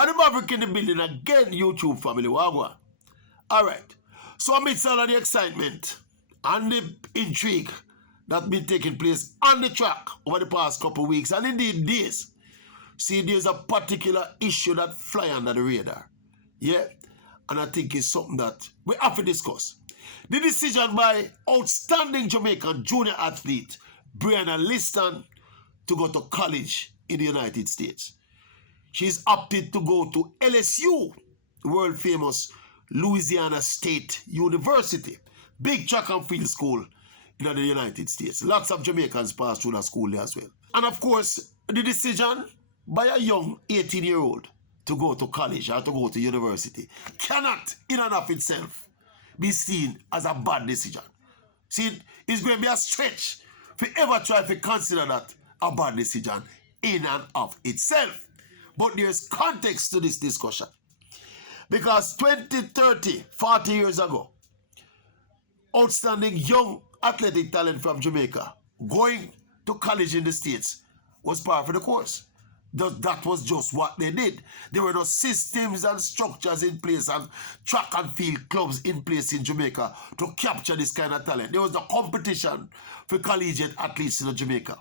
And the Maverick in the building again, YouTube family. Wagwan. Alright. So amidst all of the excitement and the intrigue that's been taking place on the track over the past couple of weeks and indeed days, see, there's a particular issue that fly under the radar. Yeah? And I think it's something that we have to discuss. The decision by outstanding Jamaican junior athlete Brianna Lyston to go to college in the United States. She's opted to go to LSU, world famous Louisiana State University, big track and field school in the United States. Lots of Jamaicans pass through that school there as well. And of course, the decision by a young 18-year-old to go to college or to go to university cannot in and of itself be seen as a bad decision. See, it's going to be a stretch if you ever try to consider that a bad decision in and of itself. But there's context to this discussion. Because 20, 30, 40 years ago, outstanding young athletic talent from Jamaica going to college in the States was part of the course. That was just what they did. There were no systems and structures in place and track and field clubs in place in Jamaica to capture this kind of talent. There was no competition for collegiate athletes in Jamaica.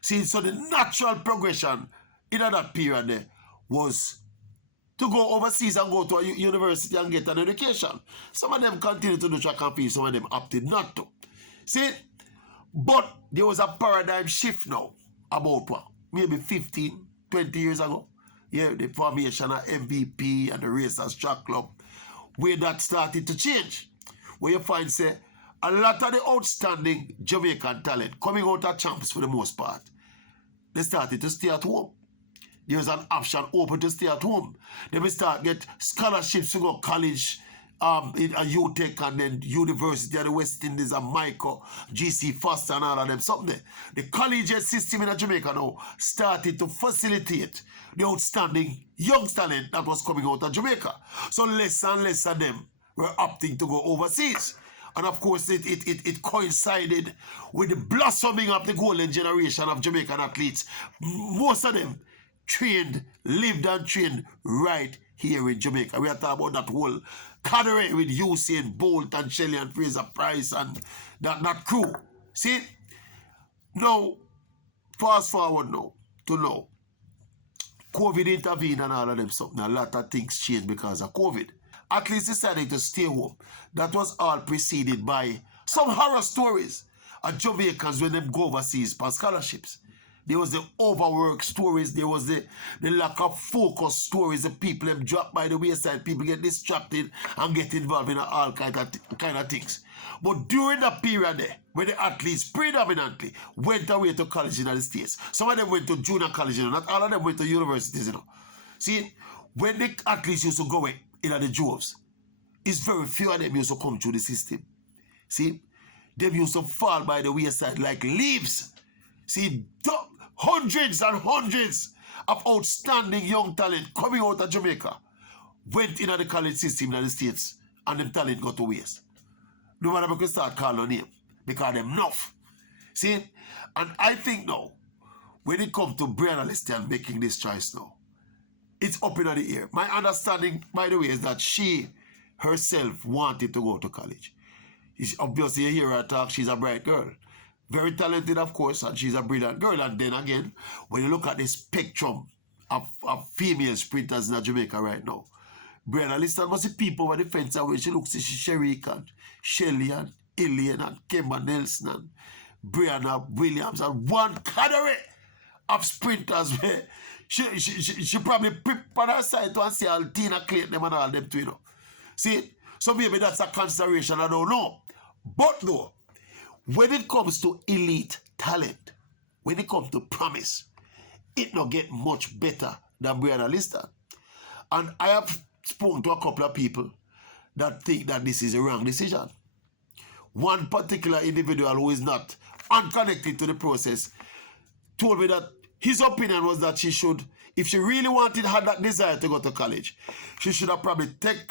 See, so the natural progression in that period there was to go overseas and go to a university and get an education. Some of them continued to do track and field, some of them opted not to. See, but there was a paradigm shift now about what, maybe 15, 20 years ago. Yeah, the formation of MVP and the Racers Track Club, where that started to change. Where you find, say, a lot of the outstanding Jamaican talent coming out of champs for the most part, they started to stay at home. There's an option open to stay at home. They will start get scholarships to go college in a UTech and then University of the West Indies and Michael, GC Foster and all of them. Something there. The collegiate system in Jamaica now started to facilitate the outstanding young talent that was coming out of Jamaica. So less and less of them were opting to go overseas. And of course, it coincided with the blossoming of the golden generation of Jamaican athletes. Most of them lived and trained right here in Jamaica. We are talking about that whole cadre with Usain Bolt and Shelley and Fraser Price and that crew. See? Now, fast forward now to now. COVID intervened and all of them something. A lot of things changed because of COVID. Athletes decided to stay home. That was all preceded by some horror stories of Jamaicans when them go overseas for scholarships. There was the overwork stories. There was the lack of focus stories. The people them drop by the wayside. People get distracted and get involved in all kind of things. But during that period there, when the athletes predominantly went away to college in the States, some of them went to junior college, not all of them went to universities, See, when the athletes used to go in the droves, it's very few of them used to come through the system. See, them used to fall by the wayside like leaves. See, hundreds and hundreds of outstanding young talent coming out of Jamaica went into the college system in the States and them talent got to waste. No matter we can start calling on name because them enough. See, and I think now, when it comes to Brianna Lyston making this choice now, it's up in the air. My understanding, by the way, is that she herself wanted to go to college. Obviously, you hear her talk, she's a bright girl. Very talented, of course, and she's a brilliant girl. And then again, when you look at the spectrum of female sprinters in Jamaica right now, Brianna Lyston must see people over the fence and when she looks at Sherrick and Shelley and Ilian and Kemba Nelson and Brianna Williams and one cadre of sprinters where she probably prep on her side to see all Tina Clayton them and all them too, See, so maybe that's a consideration, I don't know. But though, when it comes to elite talent, when it comes to promise, it not get much better than Brianna Lyston. And I have spoken to a couple of people that think that this is a wrong decision. One particular individual who is not unconnected to the process told me that his opinion was that she should, if she really had that desire to go to college, she should have probably take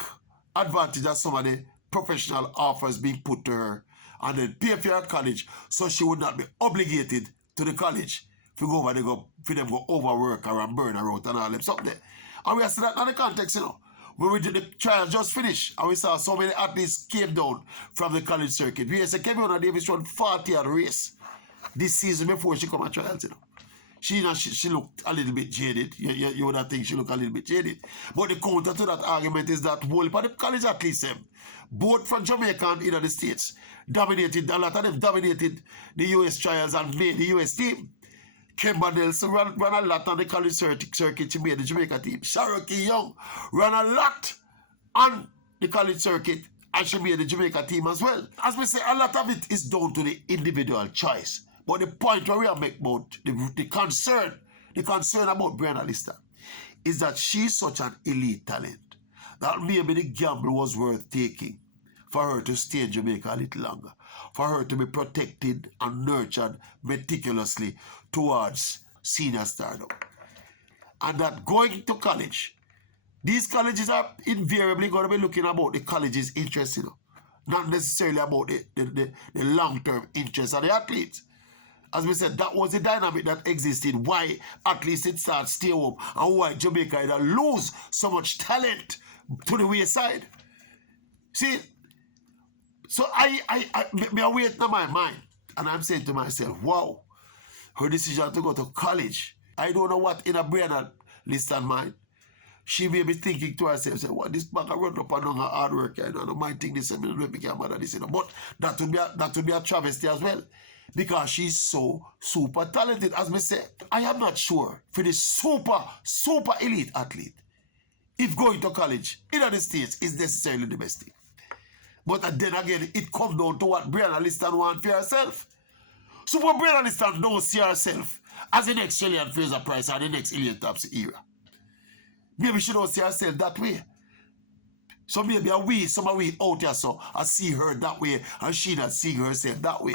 advantage of some of the professional offers being put to her and then pay for her college so she would not be obligated to the college For go over, for them go overwork or burn her out and all them something there. And we are seeing that in the context, you know. When we did the trial just finished, and we saw so many athletes came down from the college circuit. We said Kevin Davis run 40 at race this season before she come at trials, you know. She looked a little bit jaded. You would have think she looked a little bit jaded. But the counter to that argument is that whole part of the college athletes, both from Jamaica and in the States, dominated, a lot of them dominated the US trials and made the US team. Kemba Nelson ran a lot on the college circuit. She made the Jamaica team. Cherokee Young ran a lot on the college circuit and she made the Jamaica team as well. As we say, a lot of it is down to the individual choice. But the point where we are making about the concern about Brianna Lyston is that she's such an elite talent that maybe the gamble was worth taking for her to stay in Jamaica a little longer, for her to be protected and nurtured meticulously towards senior stardom. And that going to college, these colleges are invariably going to be looking about the college's interest, you know, not necessarily about the long-term interest of the athletes. As we said, that was the dynamic that existed, why athletes did start stay home and why Jamaica either lose so much talent to the wayside. See, so I wait in my mind and I'm saying to myself, wow, her decision to go to college, I don't know what in a Brianna Lyston mind. She may be thinking to herself, say, well, this bag run up and down her hard work, I don't mind think this, I don't become mad this, you know. But that would be a travesty as well. Because she's so super talented. As we say, I am not sure for the super elite athlete, if going to college in the States is necessarily the best thing. But then again, it comes down to what Brianna Lyston wants for herself. So for Brianna Lyston don't see herself as the next Shelly-Ann Fraser-Pryce or the next Ilian Thompson era. Maybe she don't see herself that way. So maybe some of we out here so I see her that way and she not seeing herself that way.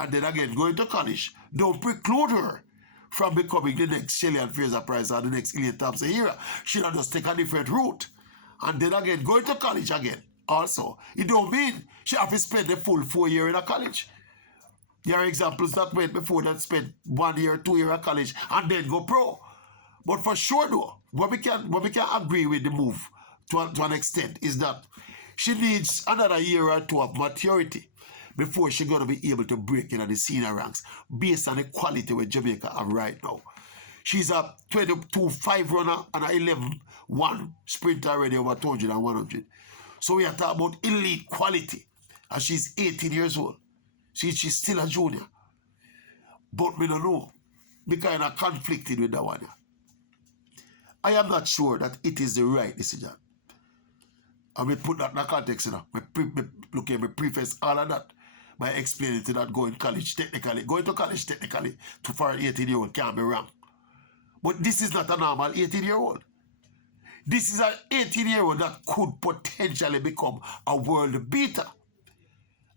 And then again, going to college don't preclude her from becoming the next Shelly-Ann Fraser-Pryce or the next Ilian Thompson era. She not just take a different route. And then again, going to college again also. It don't mean she have to spend the full 4 years in a college. There are examples that went before that spent 1 year, 2 years at college and then go pro. But for sure though, what we can agree with the move to an extent is that she needs another year or two of maturity before she's going to be able to break into the senior ranks based on the quality with Jamaica have right now. She's a 22.5 runner and a 11.1 sprinter already over 200 and 100. So we are talking about elite quality. And she's 18 years old. She's still a junior. But we don't know. We kind of conflicted with that one. I am not sure that it is the right decision. And we put that in the context, you know. We preface all of that by explaining to that going to college technically for an 18-year-old can't be wrong. But this is not a normal 18-year-old. This is an 18-year-old that could potentially become a world beater.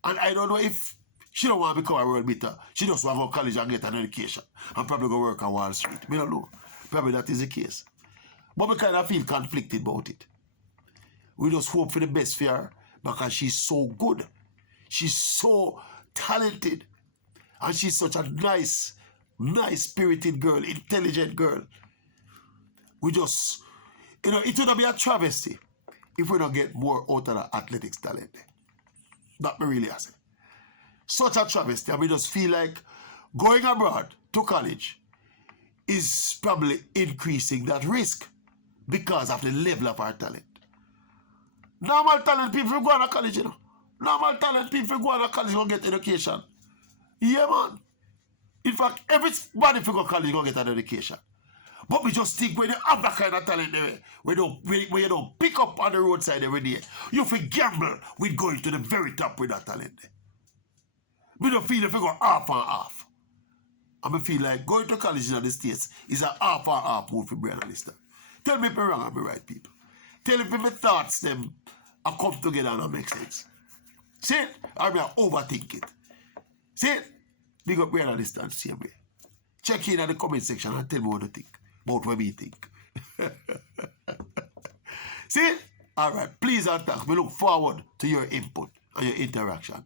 And I don't know if she don't want to become a world beater. She just want to go to college and get an education and probably go work on Wall Street. We don't know. Probably that is the case. But we kind of feel conflicted about it. We just hope for the best for her because she's so good. She's so talented. And she's such a nice spirited girl, intelligent girl. We just, you know, it would be a travesty if we don't get more out of the athletics talent. That me really say. Such a travesty. And we just feel like going abroad to college is probably increasing that risk because of the level of our talent. Normal talent people go to college, you know. Normal talent people go to college and get education. Yeah, man. In fact, everybody if you go to college go get an education. But we just think when you have that kind of talent where you don't pick up on the roadside every day, you feel gamble with going to the very top with that talent. We don't feel if you go half and half. And I feel like going to college in the States is a half and half move for Brianna Lyston. Tell me if I'm wrong and I'm right, people. Tell me if my thoughts them are come together and make sense. See it? Or I overthink it. See it? Big up Brianna Lyston same way. Check in the comment section and tell me what you think. About what we think. See it? Alright, please and thanks. We look forward to your input and your interaction.